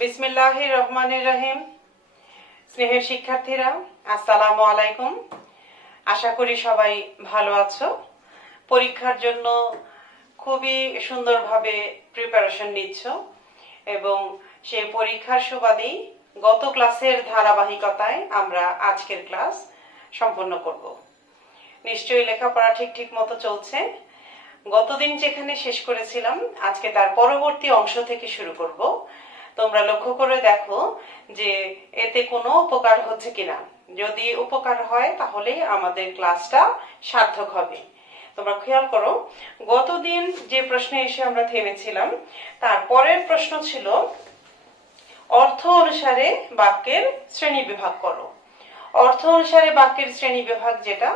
বিসমিল্লাহির রহমানির রহিম। স্নেহের শিক্ষার্থীরা, আসসালামু আলাইকুম। আশা করি সবাই ভালো আছো। পরীক্ষার জন্য খুবই সুন্দরভাবে প্রিপারেশন নিচ্ছ এবং সেই পরীক্ষার সুবাদেই গত ক্লাসের ধারাবাহিকতায় আমরা আজকের ক্লাস সম্পন্ন করব। নিশ্চয়ই লেখাপড়া ঠিক মতো চলছে। গতদিন যেখানে শেষ করেছিলাম আজকে তার পরবর্তী অংশ থেকে শুরু করব। তোমরা লক্ষ্য করে দেখো যে এতে কোনো উপকার হচ্ছে কিনা। যদি উপকার হয় তাহলে আমাদের ক্লাসটা সার্থক হবে। তোমরা খেয়াল করো, গতদিন যে প্রশ্নে এসে আমরা থেমেছিলাম তার পরের প্রশ্ন ছিল অর্থ অনুসারে বাক্যের শ্রেণী বিভাগ করো। অর্থ অনুসারে বাক্যের শ্রেণী বিভাগ যেটা,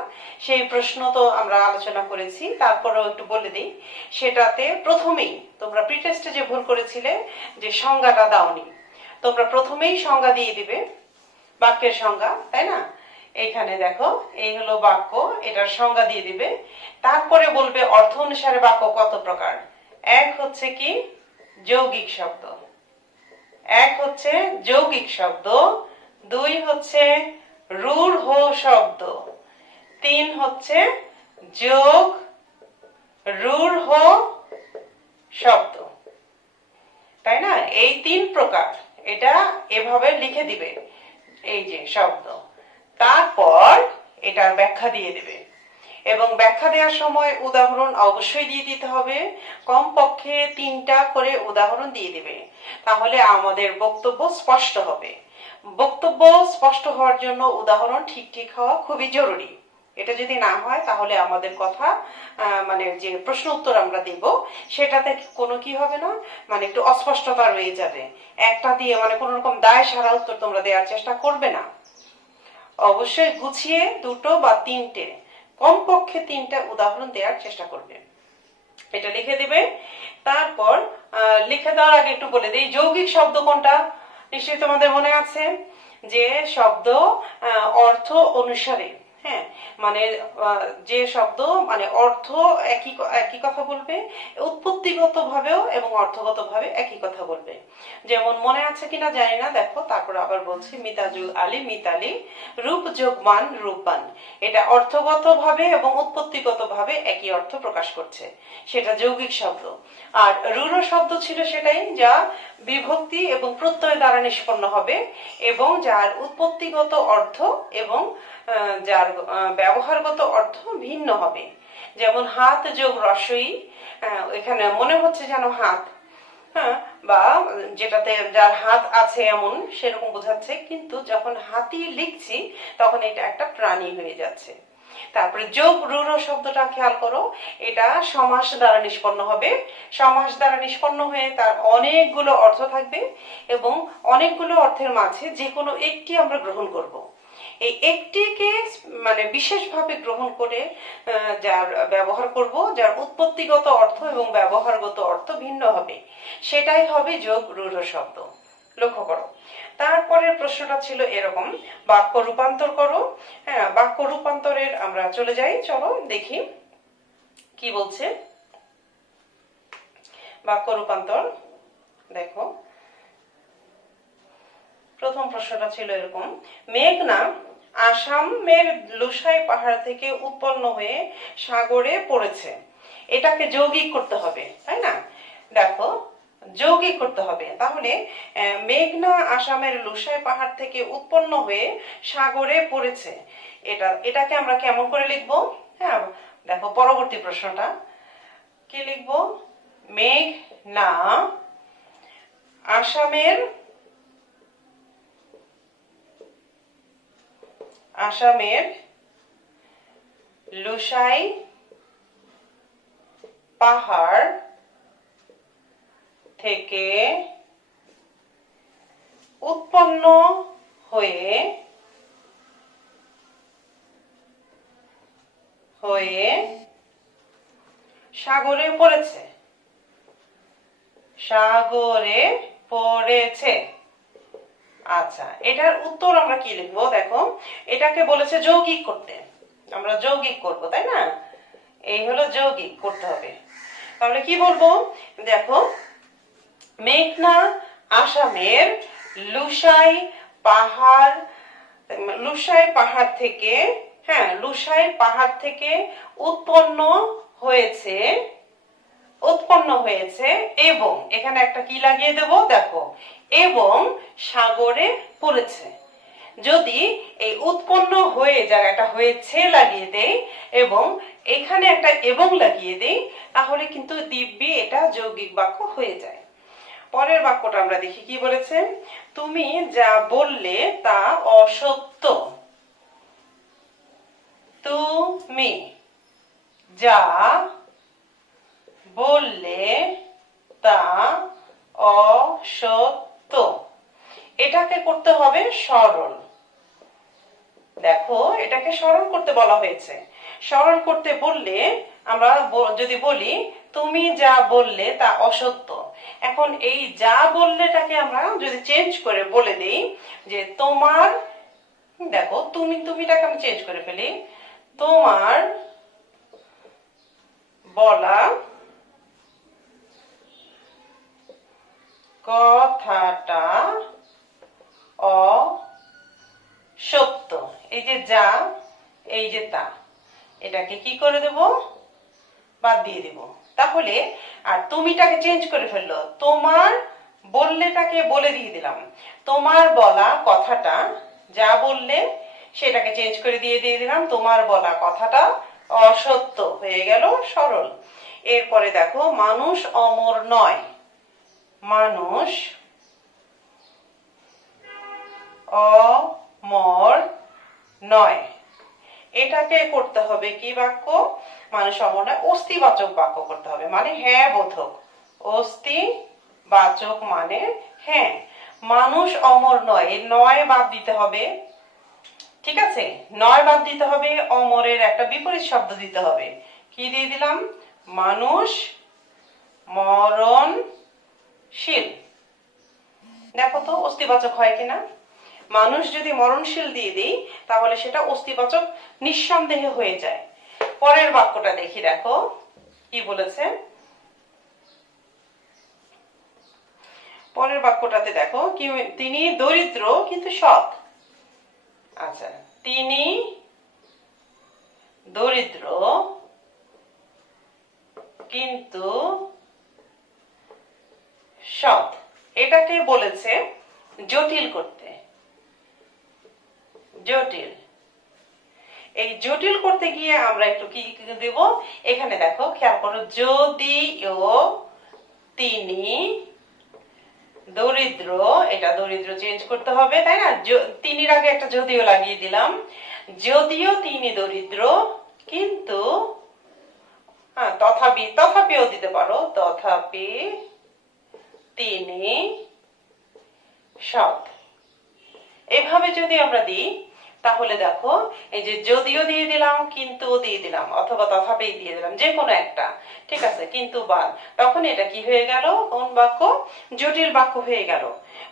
সেই প্রশ্ন তো আমরা আলোচনা করেছি। তারপরেও একটু বলে দিই, সেটাতে প্রথমেই তোমরা প্রিটেস্টে যে ভুল করেছিলে যে সংজ্ঞাটা দাওনি, তোমরা প্রথমেই সংজ্ঞা দিয়ে দিবে, বাক্যের সংজ্ঞা, তাই না? এইখানে দেখো, এই হলো বাক্য, এটার সংজ্ঞা দিয়ে দিবে। তারপরে বলবে অর্থ অনুসারে বাক্য কত প্রকার। এক হচ্ছে কি যৌগিক শব্দ, এক হচ্ছে যৌগিক শব্দ, দুই হচ্ছে রূঢ় শব্দ, তিন হচ্ছে যোগ রূঢ় শব্দ, তাই না? এই তিন প্রকার, এটা এভাবে লিখে দিবে, এই যে শব্দ। তারপর এটার ব্যাখ্যা দিয়ে দিবে এবং ব্যাখ্যা দেওয়ার সময় উদাহরণ অবশ্যই দিয়ে দিতে হবে। কমপক্ষে 3টা করে উদাহরণ দিয়ে দিবে, তাহলে আমাদের বক্তব্য স্পষ্ট হবে। বক্তব্য স্পষ্ট হওয়ার জন্য উদাহরণ ঠিক হওয়া খুবই জরুরি। এটা যদি না হয় তাহলে আমাদের কথা মানে যে প্রশ্ন উত্তর আমরা দেব সেটাতে কোনো কি হবে না, মানে একটু অস্পষ্টতা রয়ে যাবে। একটা দিয়ে মানে কোনো রকম দায় সারা উত্তর তোমরা দেওয়ার চেষ্টা করবে না। অবশ্যই গুছিয়ে 2টো বা 3টে, কমপক্ষে 3টা উদাহরণ দেওয়ার চেষ্টা করবে। এটা লিখে দিবে। তারপর লিখে দেওয়ার আগে একটু বলে দিই, যৌগিক শব্দ কোনটা নিশ্চয়ই তোমাদের মনে আছে, যে শব্দ অর্থ অনুসারে, হ্যাঁ, মানে যে শব্দ মানে অর্থ একই কথা বলবে, উৎপত্তিগত ভাবেও এবং অর্থগত ভাবে একই কথা বলবে। যেমন মনে আছে কিনা জানি না, দেখো তারপর আবার বলছি, মিতাজুল আলী মিতালি, রূপ যোগ মান রূপবান, এটা অর্থগত ভাবে এবং উৎপত্তিগত ভাবে একই অর্থ প্রকাশ করছে, সেটা যৌগিক শব্দ। আর রূঢ় শব্দ ছিল সেটাই যা বিভক্তি এবং প্রত্যয় দ্বারা নিষ্পন্ন হবে এবং যার উৎপত্তিগত অর্থ এবং যার ব্যবহারগত অর্থ ভিন্ন হবে। যেমন হাত যোগ রসই, এখানে মনে হচ্ছে যেন হাত, হ্যাঁ, বা যেটাতে যার হাত আছে এমন সেরকম বোঝাচ্ছে, কিন্তু যখন হাতি লিখছি তখন এটা একটা প্রাণী হয়ে যাচ্ছে। তারপরে যোগ রূঢ় শব্দটা খেয়াল করো, এটা সমাস দ্বারা নিষ্পন্ন হবে। সমাস দ্বারা নিষ্পন্ন হয়ে তার অনেকগুলো অর্থ থাকবে এবং অনেকগুলো অর্থের মাঝে যে কোনো একটি আমরা গ্রহণ করব। এই একটিকে মানে বিশেষভাবে গ্রহণ করে যার ব্যবহার করব, যার উৎপত্তিগত অর্থ এবং ব্যবহারগত অর্থ ভিন্ন হবে, সেটাই হবে যোগ রূঢ় শব্দ। লক্ষ্য করো। তারপরের প্রশ্নটা ছিল এরকম, বাক্য রূপান্তর করো। হ্যাঁ, বাক্য রূপান্তরের আমরা চলে যাই, চলো দেখি কি বলছে। বাক্য রূপান্তর দেখো, প্রথম প্রশ্নটা ছিল এরকম, মেঘনা আসামের লুসাই পাহাড় থেকে উৎপন্ন হয়ে সাগরে পড়েছে। এটাকে যৌগিক করতে হবে, তাই না? দেখো, যৌগিক করতে হবে। তাহলে মেঘনা আসামের লুসাই পাহাড় থেকে উৎপন্ন হয়ে সাগরে পড়েছে, এটাকে আমরা কেমন করে লিখবো? হ্যাঁ, দেখো পরবর্তী প্রশ্নটা কি লিখবো, মেঘনা আসামের লুসাই পাহাড় থেকে উৎপন্ন হয়ে সাগরে পড়েছে, সাগরে পড়েছে। আচ্ছা, এটার উত্তর আমরা কি লিখবো? দেখো, এটাকে বলেছে যৌগিক করতে, আমরা যৌগিক করব, তাই না? এই হলো যৌগিক করতে হবে। তাহলে কি বলবো? দেখো, মেঘনা আসামের লুসাই পাহাড় লুসাই পাহাড় থেকে, হ্যাঁ, লুসাই পাহাড় থেকে উৎপন্ন হয়েছে এবং এখানে একটা কি লাগিয়ে দেব দেখো, এবং সাগরে পড়েছে। যদি এই উৎপন্ন হয়ে জায়গাটা হয়েছে লাগিয়ে দেই এবং এখানে একটা এবং লাগিয়ে দেই, তাহলে কিন্তু দিব্যি এটা যৌগিক বাক্য হয়ে যায়। পরের বাক্যটা আমরা দেখি কি বলেছে, তুমি যা বললে তা অসত্য। তুমি যা বললে তা অসত্য। এটাকে করতে হবে সরল। দেখো, এটাকে সরল করতে বলা হয়েছে। সরল করতে বললে আমরা যদি বলি তুমি যা বললে তা অসত্য, এখন এই যা বললেটাকে আমরা যদি চেঞ্জ করে বলে দেই যে তোমার, দেখো তুমিটাকে আমি চেঞ্জ করে ফেলি, তোমার বলা কথাটা অসত্য। এই যে যা, এই যে তা, এটাকে কি করে দেব, বাদ দিয়ে দেব। তাহলে আর তুমিটাকে চেঞ্জ করে ফেললো, তোমার বললেটাকে বলে দিয়ে দিলাম, তোমার বলা কথাটা, যা বললে সেটাকে চেঞ্জ করে দিয়ে দিলাম, তোমার বলা কথাটা অসত্য, হয়ে গেল সরল। এরপরে দেখো, মানুষ অমর নয়। মানুষ অমর নয়, এটাকে করতে হবে কি বাক্য, মানুষ অমর নয় অস্তিবাচক বাক্য করতে হবে, মানে হ্যাঁ বোধক। অস্তিবাচক মানে হ্যাঁ। মানুষ অমর নয়, এর নয় বাদ দিতে হবে, ঠিক আছে, নয় বাদ দিতে হবে, অমরের একটা বিপরীত শব্দ দিতে হবে। কি দিয়ে দিলাম, মানুষ মরণশীল। দেখো তো অস্তিবাচক হয় কিনা। মানুষ যদি মরণশীল দিয়ে দিই তাহলে সেটা অস্তিবাচক নিঃসন্দেহে হয়ে যায়। পরের বাক্যটা দেখি, দেখো কি বলেছে। পরের বাক্যটাতে দেখো কি, তিনি দরিদ্র কিন্তু সৎ। আচ্ছা, তিনি দরিদ্র কিন্তু সৎ, এটাকে বলেছে জটিল করতে। জটিল, এই জটিল করতে গিয়ে আমরা একটু কি দেব, এখানে দেখো খেয়াল করো, যদিও তিনি দরিদ্র, এটা দরিদ্র চেঞ্জ করতে হবে, তাই না, তিনির আগে একটা যদিও লাগিয়ে দিলাম, যদিও তিনি দরিদ্র কিন্তু, হ্যাঁ তথাপিও দিতে পারো, তথাপি তিনি সৎ। এভাবে যদি আমরা দিই তাহলে দেখো, এই যে যদিও দিয়ে দিলাম, কিন্তু দিয়ে দিলাম, অথবা তথাপি দিয়ে দিলাম, যে কোনো একটা, ঠিক আছে, কিন্তু বাদ, তখন এটা কি হয়ে গেল, কোন বাক্য, জটিল বাক্য হয়ে গেল।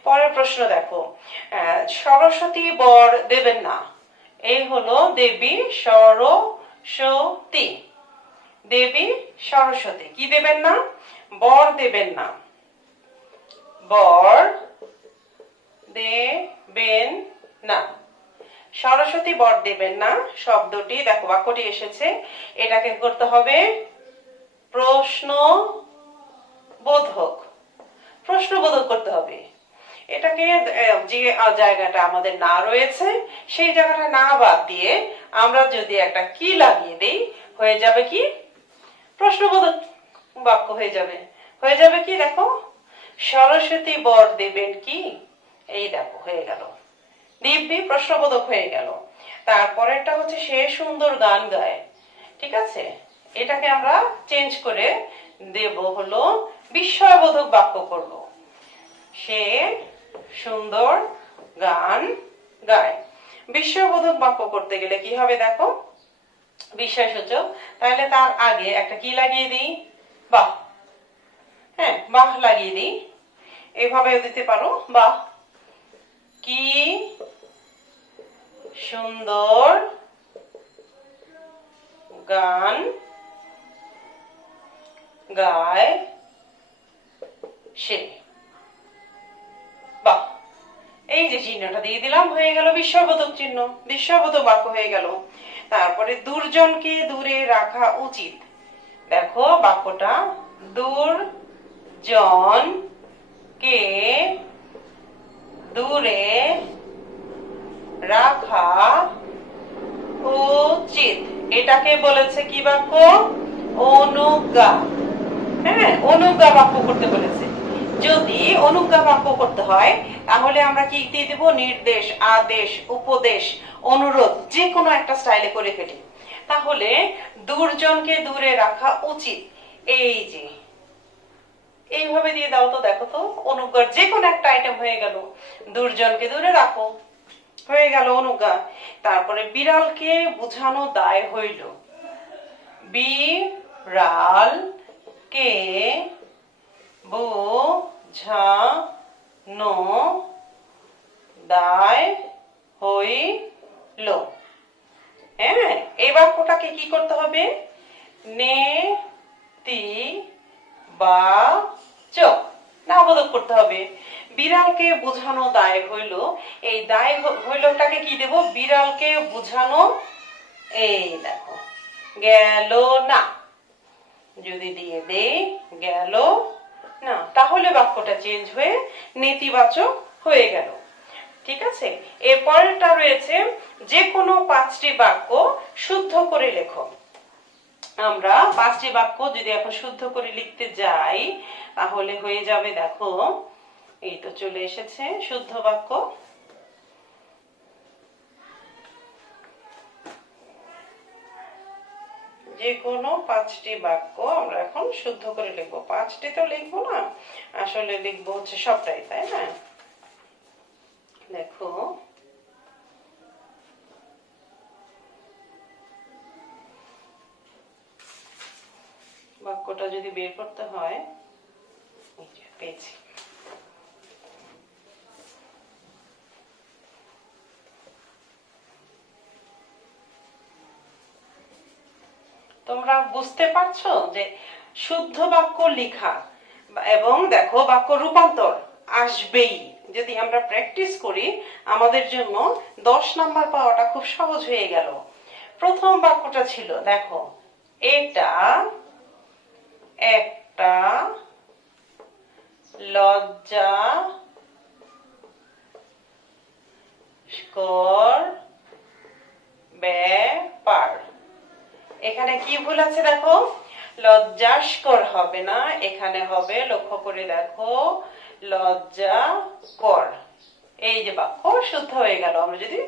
পরের প্রশ্ন দেখো, সরস্বতী বর দেবেন না। এই হলো দেবী সরস্বতী। দেবী সরস্বতী কি দেবেন না, বর দেবেন না। বর দেবেন না, সরস্বতী বর দেবেন না শব্দটি, দেখো বাক্যটি এসেছে, এটাকে করতে হবে প্রশ্নবোধক। প্রশ্নবোধক করতে হবে এটাকে, যে জায়গাটা আমাদের না রয়েছে সেই জায়গাটা না বাদ দিয়ে আমরা যদি একটা কি লাগিয়ে দেই, হয়ে যাবে কি, প্রশ্নবোধক বাক্য হয়ে যাবে। হয়ে যাবে কি, দেখো, সরস্বতী বর দেবেন কি, এই দেখো হয়ে গেল, দিব্যি প্রশ্নবোধক হয়ে গেল। তারপরেরটা হচ্ছে সে সুন্দর গান গায়, ঠিক আছে, এটাকে আমরা চেঞ্জ করে দেব হলো বিস্ময়বোধক বাক্য করব। সে সুন্দর গান গায়। বিস্ময়বোধক বাক্য করতে গেলে কি হবে দেখো, বিস্ময়সূচক, তাহলে তার আগে একটা কি লাগিয়ে দিই, বাহ, হ্যাঁ বাহ লাগিয়ে দিই, এভাবেও দিতে পারো, বাহ কি সুন্দর গান গায় সে। এই যে চিহ্নটা দিয়ে দিলাম, হয়ে গেল বিস্ময়বোধক চিহ্ন, বিস্ময়বোধক বাক্য হয়ে গেল। তারপরে দুর্জনকে দূরে রাখা উচিত। দেখো বাক্যটা, দুর্জনকে দূরে রাখা উচিত, এটাকে বলেছে কি বাক্য? অনুজ্ঞা। হ্যাঁ, অনুজ্ঞা বাক্য করতে বলেছে। যদি অনুজ্ঞা বাক্য করতে হয় তাহলে আমরা কি দিয়ে দেব? নির্দেশ, আদেশ, উপদেশ, অনুরোধ, যে কোনো একটা স্টাইলে করে ফেলি। তাহলে দুর্জনকে দূরে রাখা উচিত, এই যে এইভাবে দিয়ে দাও তো, দেখো তো অনুজ্ঞার যে কোনো একটা আইটেম হয়ে গেল। দুর্জনকে দূরে রাখো, হয়ে গেল অনুজ্ঞা। তারপরে বিড়ালকে বুঝানো দায় হইল। বিড়ালকে বুঝানো দায় হইল। হ্যাঁ, এই বাক্যটাকে কি করতে হবে? নেতিবাচক নাবোধক করতে হবে। বিড়ালকে বোঝানো দায় হইল, এই দায় হইলটাকে কি দেব? বিড়ালকে বুঝানো, এই দেখো গেল না, যদি দিয়ে দেই গেল না, তাহলে বাক্যটা চেঞ্জ হয়ে নেতিবাচক হয়ে গেল। ঠিক আছে, এরপরটা রয়েছে যে কোনো 5টি বাক্য শুদ্ধ করে লেখো। আমরা 5টি বাক্য যদি এখন শুদ্ধ করে লিখতে যাই তাহলে হয়ে যাবে, দেখো এই তো চলে এসেছে শুদ্ধ বাক্য। যে কোনো 5টি বাক্য আমরা এখন শুদ্ধ করে লিখবো। 5টি তো লিখবো না, আসলে লিখবো হচ্ছে সবটাই, তাই না? দেখো বাক্যটা যদি বের করতে হয়, পেয়েছি। তোমরা বুঝতে পারছো যে শুদ্ধ বাক্য লেখা এবং দেখো বাক্য রূপান্তর আসবেই। যদি আমরা প্র্যাকটিস করি আমাদের জন্য 10 নাম্বার পাওয়াটা খুব সহজ হয়ে গেল। প্রথম বাক্যটা ছিল, দেখো এটা একটা লজ্জাকর ব্যাপার। এখানে কি ভুল আছে দেখো, লজ্জাস্কর হবে না, এখানে হবে, লক্ষ্য করে দেখো, লজ্জাকর। এই যে বাক্য শুদ্ধ হয়ে গেল। আমরা যদি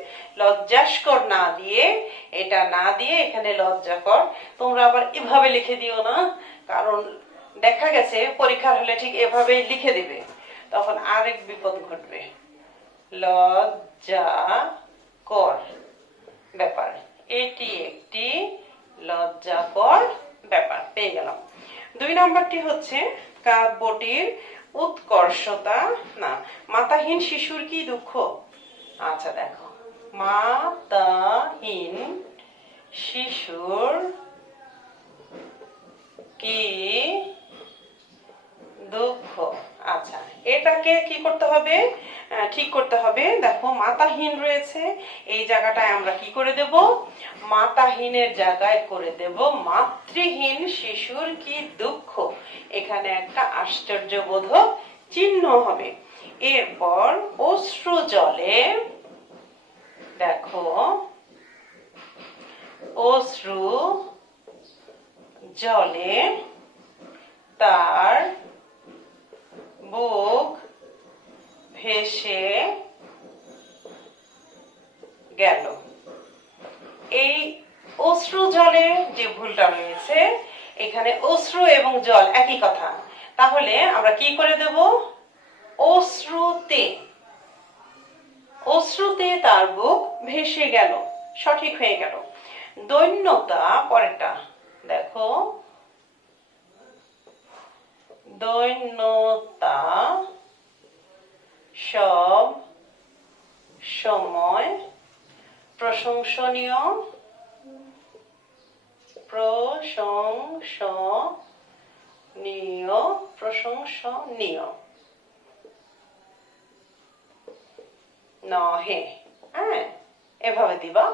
লজ্জাস্কর না দিয়ে, এটা না দিয়ে এখানে লজ্জাকর, তোমরা আবার এভাবে লিখে দিও না, কারণ দেখা গেছে পরীক্ষার হলে ঠিক এভাবেই লিখে দিবে, তখন আরেক বিপদ ঘটবে। লজ্জাকর ব্যাপার, এটি একটি লজ্জাকর ব্যাপার, পেয়ে গেলাম। 2 নাম্বারটি হচ্ছে কাব্যটির উৎকর্ষতা, না, মাতাহীন শিশুর কি দুঃখ? আচ্ছা দেখো, মাতাহীন শিশুর কি দুঃখ। আচ্ছা, এটাকে কি করতে হবে? ঠিক করতে হবে। দেখো মাতাহীন রয়েছে, এই জায়গাটায় আমরা কি করে দেব? মাতাহীনের জায়গায় করে দেব মাতৃহীন শিশুর কি দুঃখ। এখানে একটা আশ্চর্যবোধক চিহ্ন হবে। এরপর অশ্রু জলে, দেখো অশ্রু জলে তার বুক ভেসে গেল। এই অশ্রু জলে যে ভুলটা রয়েছে, এখানে অশ্রু এবং জল একই কথা, তাহলে আমরা কি করে দেব? অশ্রুতে, অশ্রুতে তার বুক ভেসে গেল, সঠিক হয়ে গেল। দৈন্যতা পরেরটা, দেখো দৈন্যতা সব সময় প্রশংসনীয়, প্রশংসনীয়, প্রশংসনীয়। নহে। হ্যাঁ, এভাবে দিবা।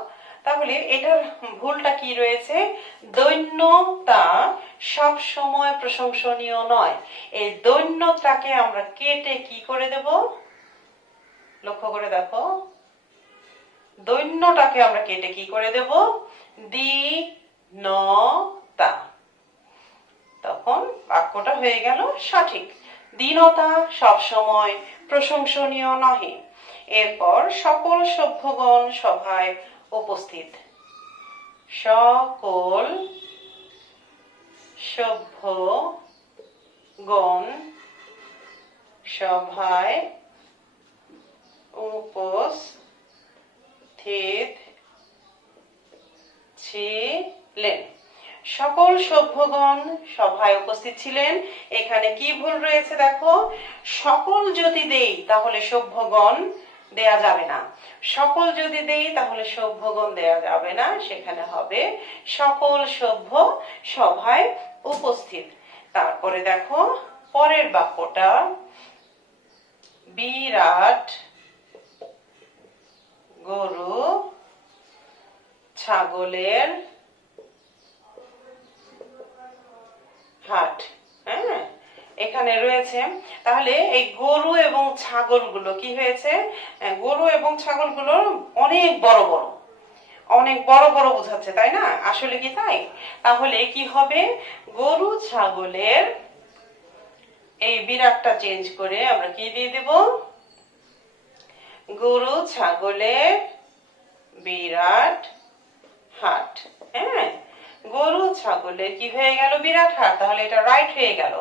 তাহলে এটার ভুলটা কি রয়েছে? দৈন্যতা সব সময় প্রশংসনীয় নয়। এই দৈন্যতাকে আমরা কেটে কি করে দেব? লক্ষ্য করে দেখো, দৈন্যটাকে আমরা কেটে কি করে দেব? দীনতা। তখন বাক্যটা হয়ে গেল সঠিক। দীনতা সবসময় প্রশংসনীয় নহে। এরপর সকল সভ্যগণ সভায় উপস্থিত। সকল সভ্যগণ সভায় উপস্থিত ছিলেন। সকল সভ্যগণ সভায় উপস্থিত ছিলেন। এখানে কি ভুল রয়েছে দেখো, সকল যদি দেই তাহলে সভ্যগণ দেয়া যাবে না। সকল যদি দেই তাহলে সভ্যগণ দেয়া যাবে না, সেখানে হবে সকল সভ্য সভায় উপস্থিত। তারপরে দেখো পরের বাক্যটা, বিরাট গরু ছাগলের হাট। হ্যাঁ, এখানে রয়েছে। তাহলে এই গরু এবং ছাগলগুলো কি হয়েছে? গরু এবং ছাগলগুলো অনেক বড় বড়, অনেক বড় বড় বোঝাচ্ছে, তাই না? আসলে কি তাই? তাহলে কি হবে? গরু ছাগলের এই বিরাটটা চেঞ্জ করে আমরা কি দিয়ে দেব? গরু ছাগলের বিরাট হাট। হ্যাঁ, গরু ছাগলের কি হয়ে গেল? বিরাট হাট। তাহলে এটা রাইট হয়ে গেল।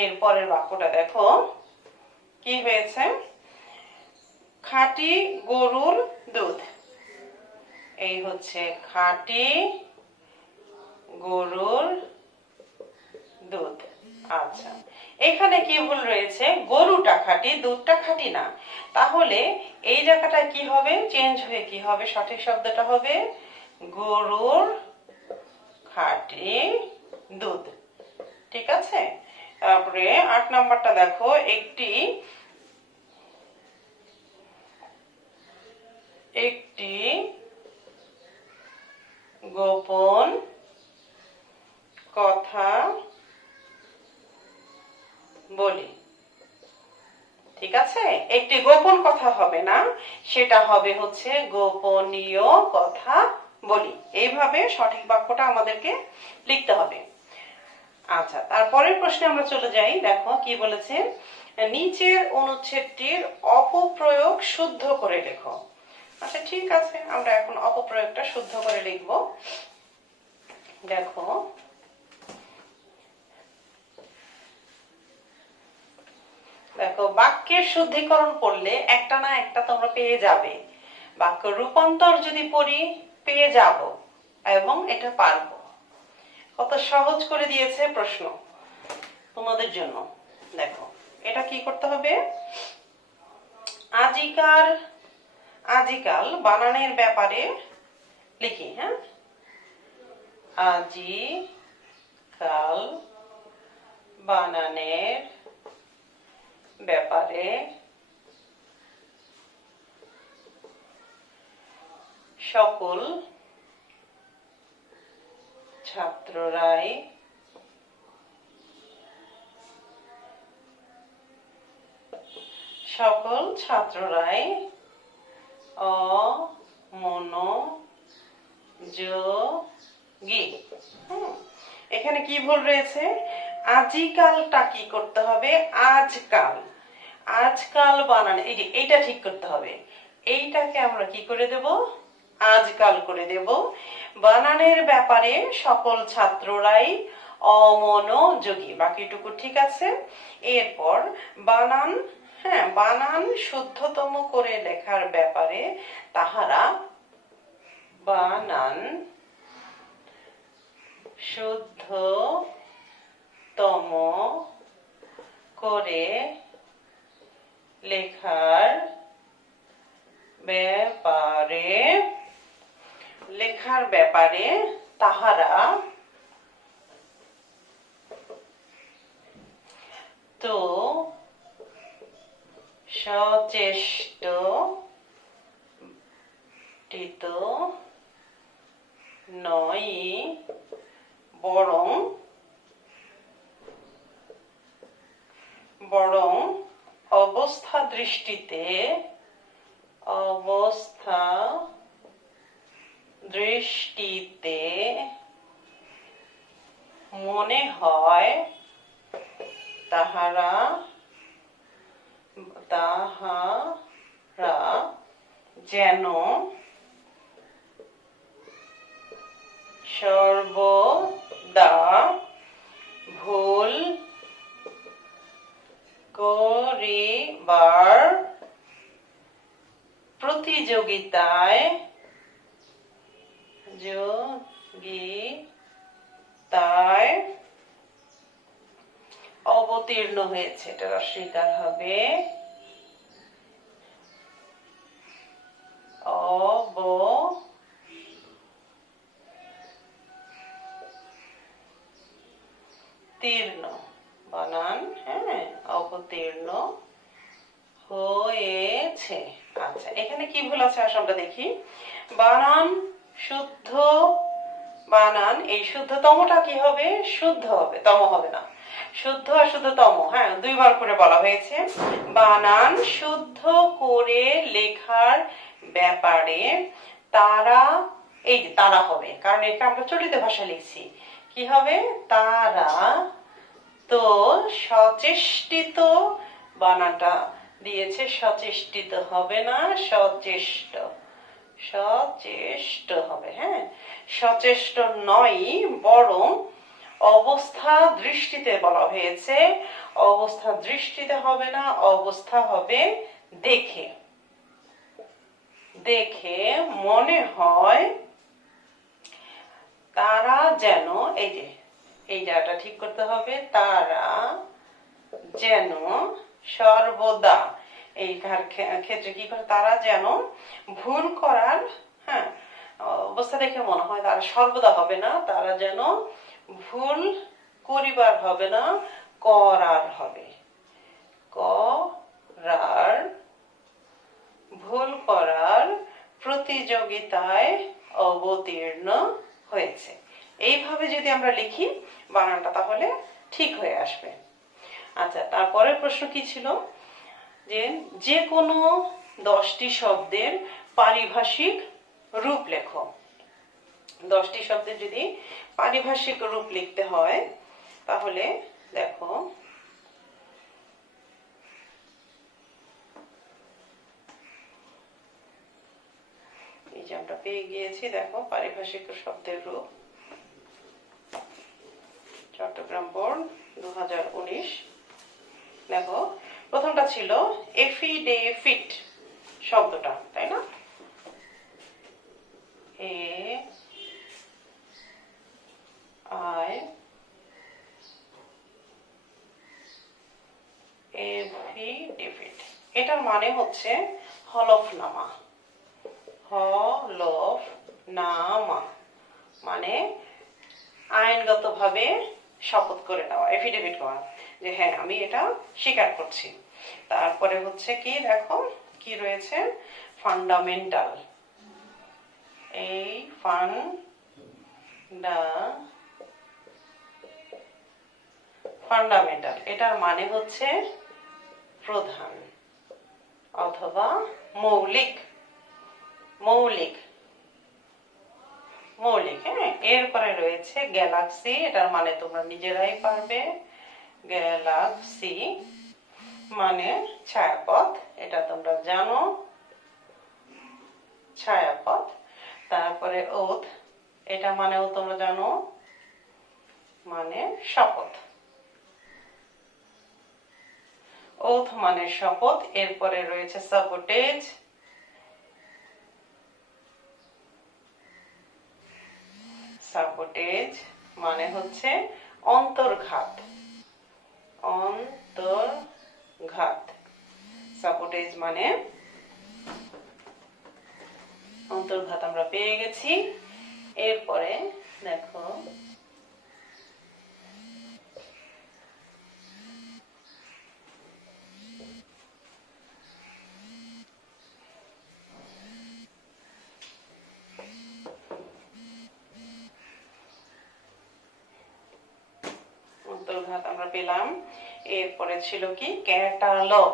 এর পরের বাক্যটা দেখো কি হয়েছে, খাঁটি গরুর দুধ। এই হচ্ছে খাঁটি গরুর দুধ। আচ্ছা, এখানে কি ভুল রয়েছে? গরুটা খাঁটি, দুধটা খাঁটি না। তাহলে এই জায়গাটা কি হবে? চেঞ্জ হয়ে কি হবে? সঠিক শব্দটা হবে গরুর খাঁটি দুধ। ঠিক আছে। তারপরে ৮ নাম্বারটা দেখো, একটি গোপন কথা বলি। ঠিক আছে, একটি গোপন কথা হবে না, সেটা হবে হচ্ছে গোপনীয় কথা বলি। এইভাবে সঠিক বাক্যটা আমাদেরকে লিখতে হবে। আচ্ছা, তারপরের প্রশ্নে আমরা চলে যাই। দেখো কি বলেছে, নিচের অনুচ্ছেদটির অপপ্রয়োগ শুদ্ধ করে লেখো। আচ্ছা ঠিক আছে, আমরা এখন অপপ্রয়োগটা শুদ্ধ করে লিখব। দেখো দেখো বাক্যের শুদ্ধিকরণ করলে একটা না একটা তোমরা পেয়ে যাবে। বাক্য রূপান্তর যদি পড়ি পেয়ে যাব, এবং এটা পারবো। কত সহজ করে দিয়েছে প্রশ্ন তোমাদের জন্য। দেখো এটা কি করতে হবে, আজিকাল বানানের ব্যাপারে লিখি। হ্যাঁ, আজিকাল বানানের ব্যাপারে সকল ছাত্ররাই অমনোযোগী। এখানে কি ভুল রয়েছে? আজিকালটা কি করতে হবে? আজকাল। আজকাল বানানে এইটা ঠিক করতে হবে। এইটাকে আমরা কি করে দেব? আজকাল করে দেব। বানানের ব্যাপারে সকল ছাত্ররাই অমনোযোগী। বাকিটুকু ঠিক আছে। এরপর বানান, হ্যাঁ, বানান শুদ্ধতম করে লেখার ব্যাপারে তাহারা বানান শুদ্ধতম করে লেখার ব্যাপারে তাহারা তো সচেষ্ট দৃষ্টিতে অবস্থা দৃষ্টিতে মনে হয় তাহারা যেন সর্বদা ভুল করিবার প্রতিযোগিতায় অবতীর্ণ হয়েছে। এটা অস্বীকার হবে, অবতীর্ণ বানান, হ্যাঁ, অবতীর্ণ হয়েছে। আচ্ছা, এখানে কি ভুল আছে আসলে আমরা দেখি। বানান শুদ্ধ, বানান এই শুদ্ধতমটা কি হবে? শুদ্ধ হবে, তম হবে না। শুদ্ধ আর শুদ্ধতম, হ্যাঁ, দুইবার করে বলা হয়েছে। বানান শুদ্ধ করে লেখার ব্যাপারে তারা, এই যে তারা হবে, কারণ এটা আমরা চলিত ভাষা লিখছি। কি হবে? তারা তো সচেষ্টিত, বানানটা দিয়েছে সচেষ্টিত হবে না, সচেষ্ট, সচেষ্ট হবে, হ্যাঁ। সচেষ্ট নয়, বরং অবস্থা দৃষ্টিতে বলা হয়েছে। অবস্থা দৃষ্টিতে হবে না, অবস্থা হবে দেখে। দেখে মনে হয় তারা যেন, এই যে এই জায়গাটা ঠিক করতে হবে, তারা যেন সর্বদা, এই ক্ষেত্রে কি করে? তারা যেন ভুল করার, হ্যাঁ, অবস্থা দেখে মনে হয় তারা সর্বদা হবে না, তারা যেন ভুল করিবার হবে না, করার হবে। করার, ভুল করার প্রতিযোগিতায় অবতীর্ণ হয়েছে। এইভাবে যদি আমরা লিখি বানানটা তাহলে ঠিক হয়ে আসবে। আচ্ছা, তারপরের প্রশ্ন কি ছিল? যে কোনো 10টি শব্দের পারিভাষিক রূপ লেখো। 10টি শব্দের যদি পারিভাষিক রূপ লিখতে হয় তাহলে দেখো, এই যে আমরা পেয়ে গিয়েছি, দেখো পারিভাষিক শব্দের রূপ, চট্টগ্রাম বোর্ড 2019। দেখো, প্রথমটা ছিল এফিডেভিট শব্দটা, তাই না? এফিডেভিট, এটার মানে হচ্ছে হলফনামা। হলফনামা মানে আইনগতভাবে শপথ করে নেওয়া, এফিডেভিট করা, যে হ্যাঁ আমি এটা স্বীকার করছি। তারপরে হচ্ছে কি, দেখো কি রয়েছে, ফান্ডামেন্টাল। এই ফান্ডামেন্টাল এটার মানে হচ্ছে প্রধান অথবা মৌলিক। মৌলিক, মৌলিক, হ্যাঁ। এরপরে রয়েছে গ্যালাক্সি, এটার মানে তোমরা নিজেরাই পারবে। গ্যালাক্সি মানে ছায়াপথ, এটা তোমরা জানো, ছায়াপথ। তারপরে ওথ, এটা মানেও তোমরা জানো, মানে শপথ। ওথ মানে শপথ। এরপরে রয়েছে সাবোটেজ। সাবোটেজ মানে হচ্ছে অন্তর্ঘাত। অন্তর্ঘাত, সাবোটেজ মানে অন্তর্ঘাত আমরা পেয়ে গেছি। এরপরে দেখো, অন্তর্ঘাত আমরা পেলাম। এরপরে ছিল কি, ক্যাটালগ।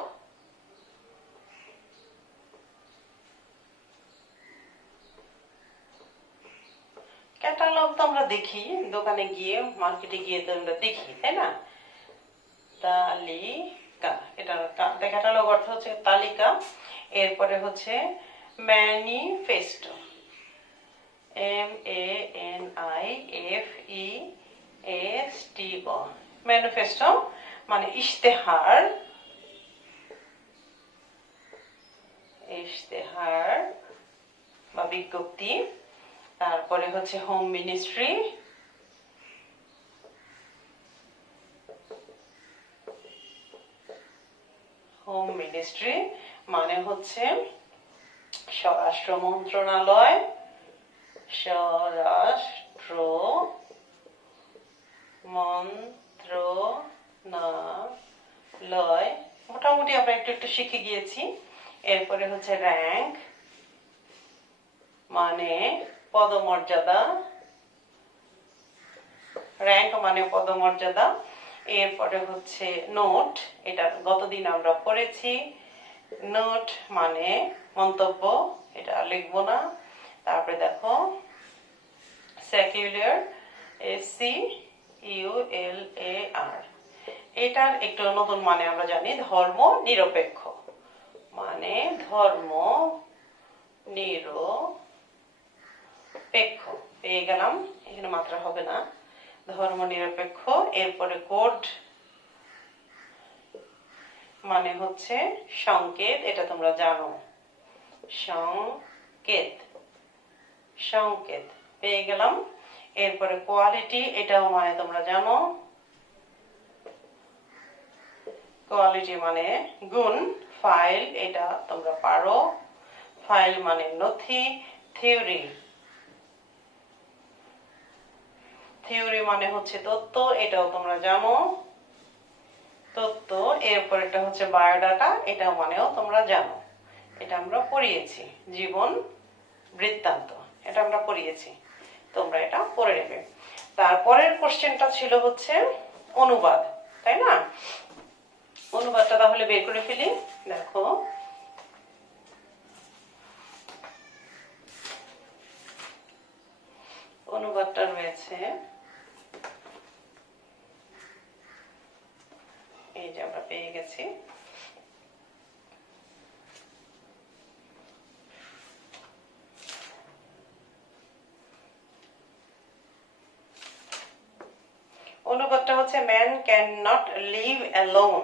দেখি দোকানে গিয়ে, মার্কেটে গিয়ে তো আমরা দেখি, তাই না? তালিকা, এটা দেখাটা লোক অর্থ হচ্ছে তালিকা। এরপরে হচ্ছে ম্যানিফেস্টো, MANIFESTO, ম্যানিফেস্টো মানে ইশতেহার, ইশতেহার বা বিজ্ঞপ্তি। তারপরে হচ্ছে হোম মিনিস্ট্রি, হোম মিনিস্ট্রি মানে হচ্ছে স্বরাষ্ট্র মন্ত্রণালয়, স্বরাষ্ট্র মন্ত্রণালয়। মোটামুটি আমরা একটু একটু শিখে গিয়েছি। এরপরে হচ্ছে র্যাঙ্ক মানে পদমর্যাদা, র্যাঙ্ক মানে পদমর্যাদা। এরপরে হচ্ছে নোট, এটা গতদিন আমরা পড়েছি। নোট মানে মন্তব্য, এটা লিখবো না। তারপরে দেখো সেকুলার, SECULAR, এটার একটু নতুন মানে আমরা জানি, ধর্ম নিরপেক্ষ, মানে ধর্ম নিরপেক্ষ। পেয়ে গেলাম, এখানে মাত্রা হবে না, ধর্ম নিরপেক্ষ। এরপরে কোড মানে হচ্ছে সংকেত, এটা তোমরা জানো, সংকেত, সংকেত পেয়ে গেলাম। এরপরে কোয়ালিটি, এটাও মানে তোমরা জানো, কোয়ালিটি মানে গুণ। ফাইল, এটা তোমরা পারো, ফাইল মানে নথি। থিওরি, থিওরি মানে হচ্ছে তত্ত্ব, এটাও তোমরা জানো, তত্ত্ব। এরপর এটা হচ্ছে বায়োডাটা, এটা মানেও তোমরা জানো, এটা আমরা পড়িয়েছি। জীবন বৃত্তান্ত, এটা আমরা পড়িয়েছি, তোমরা এটা পড়ে নেবে। তারপরের কোশ্চেনটা ছিল হচ্ছে অনুবাদ, তাই না? অনুবাদটা তাহলে বের করে ফেলি। দেখো অনুবাদটা রয়েছে, এই যে আমরা পেয়ে গেছি। অনুবাদটা হচ্ছে man can not live alone,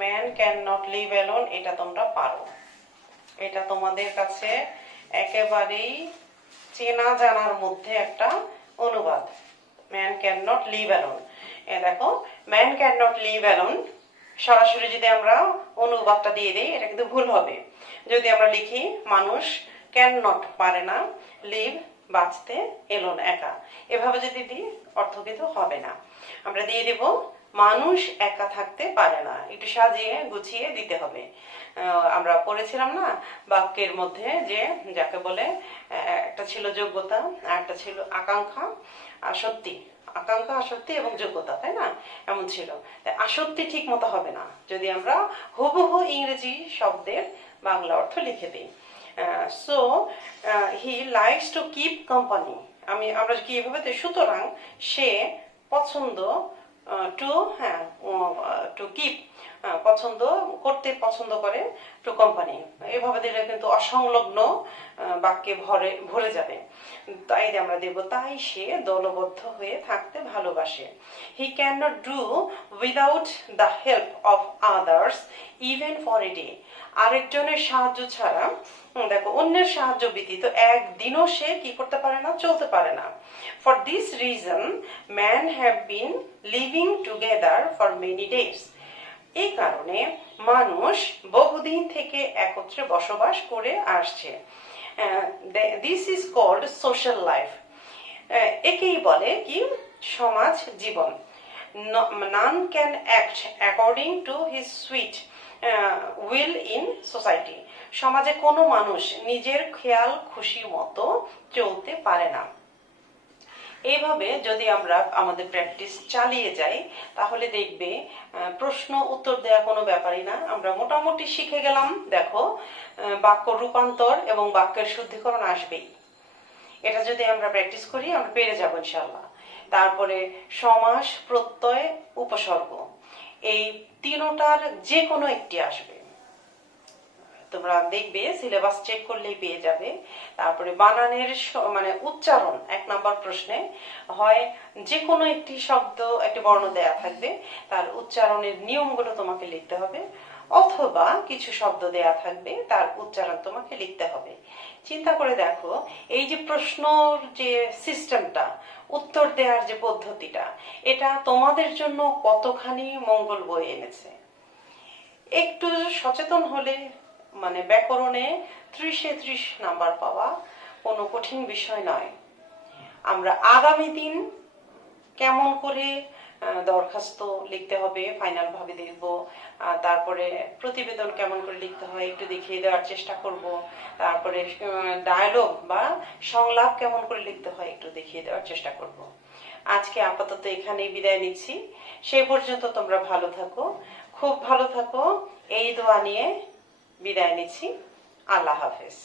man can not live alone, এটা তোমরা পারো, এটা তোমাদের কাছে একেবারেই চেনা জানার মধ্যে একটা অনুবাদ, man can not live alone. দেখো man can not live alone, সরাসরি যদি আমরা অনুবাদটা দিয়ে দিই এটা কিন্তু ভুল হবে। যদি আমরা লিখি মানুষ ক্যান নট পারে না, লিভ বাঁচতে, এলোন একা, এভাবে যদি দিই অর্থ কিন্তু হবে না। আমরা দিয়ে দেব মানুষ একা থাকতে পারে না, একটু সাজিয়ে গুছিয়ে দিতে হবে। আমরা পড়েছিলাম না বাক্যের মধ্যে যে যাকে বলে, একটা ছিল যোগ্যতা আর একটা ছিল আকাঙ্ক্ষা, আসক্তি, আকাঙ্ক্ষা আসক্তি এবং যোগ্যতা, তাই না? এমন ছিল। আসক্তি ঠিক মতো হবে না যদি আমরা হুবহু ইংরেজি শব্দের বাংলা অর্থ লিখে দিই। So he likes to keep company, আমরা কি এভাবে, সুতরাং সে পছন্দ, টু, হ্যাঁ, টু কিপ পছন্দ করতে পছন্দ করে, টু কোম্পানি, এভাবে দিলে কিন্তু অসংলগ্ন বাক্যে ভরে যাবে। তাই আমরা দেব তাই সে দলবদ্ধ হয়ে থাকতে ভালোবাসে। He can not do without the help of others even for a day, আরেকজনের সাহায্য ছাড়া, দেখো অন্যের সাহায্য ব্যতীত একদিনও সে কি করতে পারে না, চলতে পারে না। For this reason man have been living together for many days, এই কারণে মানুষ বহুদিন থেকে একত্রে বসবাস করে আসছে। This is called social life, একেই বলে কি, সমাজ জীবন। None can act according to his sweet will in society, সমাজে কোনো মানুষ নিজের খেয়াল খুশি মতো চলতে পারে না। এইভাবে যদি আমরা আমাদের প্র্যাকটিস চালিয়ে যাই তাহলে দেখবে প্রশ্ন উত্তর দেওয়া কোনো ব্যাপারই না, আমরা মোটামুটি শিখে গেলাম। দেখো বাক্য রূপান্তর এবং বাক্যের শুদ্ধিকরণ আসবেই, এটা যদি আমরা প্র্যাকটিস করি আমরা পেরে যাবো ইনশাল্লাহ। তারপরে সমাস, প্রত্যয়, উপসর্গ, এই তিনটার যে কোনো একটি আসবে। তোমরা দেখবে সিলেবাস চেক করলেই পেয়ে যাবে। তারপরে বানানের মানে উচ্চারণ 1 নম্বর প্রশ্নে হয় যে কোনো একটি শব্দ, একটি বর্ণ দেয়া থাকবে, তার উচ্চারণের নিয়মগুলো তোমাকে লিখতে হবে, অথবা কিছু শব্দ দেয়া থাকবে তার উচ্চারণ তোমাকে লিখতে হবে। চিন্তা করে দেখো, এই যে প্রশ্নর যে সিস্টেমটা, উত্তর দেওয়ার যে পদ্ধতিটা, এটা তোমাদের জন্য কতখানি মঙ্গল বয়ে এনেছে। একটু সচেতন হলে মানে ব্যাকরণে 30-এ 30 নাম্বার পাওয়া কোনো কঠিন বিষয় নয়। আমরা আগামী দিন কেমন করে দরখাস্ত লিখতে হবে ফাইনাল ভাবে দেখব, তারপরে প্রতিবেদন কেমন করে লিখতে হয় একটু দেখিয়ে দেওয়ার চেষ্টা করব, তারপরে ডায়লগ বা সংলাপ কেমন করে লিখতে হয় একটু দেখিয়ে দেওয়ার চেষ্টা করব। আজকে আপাতত এখানেই বিদায় নিচ্ছি। সেই পর্যন্ত তোমরা ভালো থাকো, খুব ভালো থাকো, এই দোয়া নিয়ে বিদায় নিচ্ছি। আল্লাহ হাফেজ।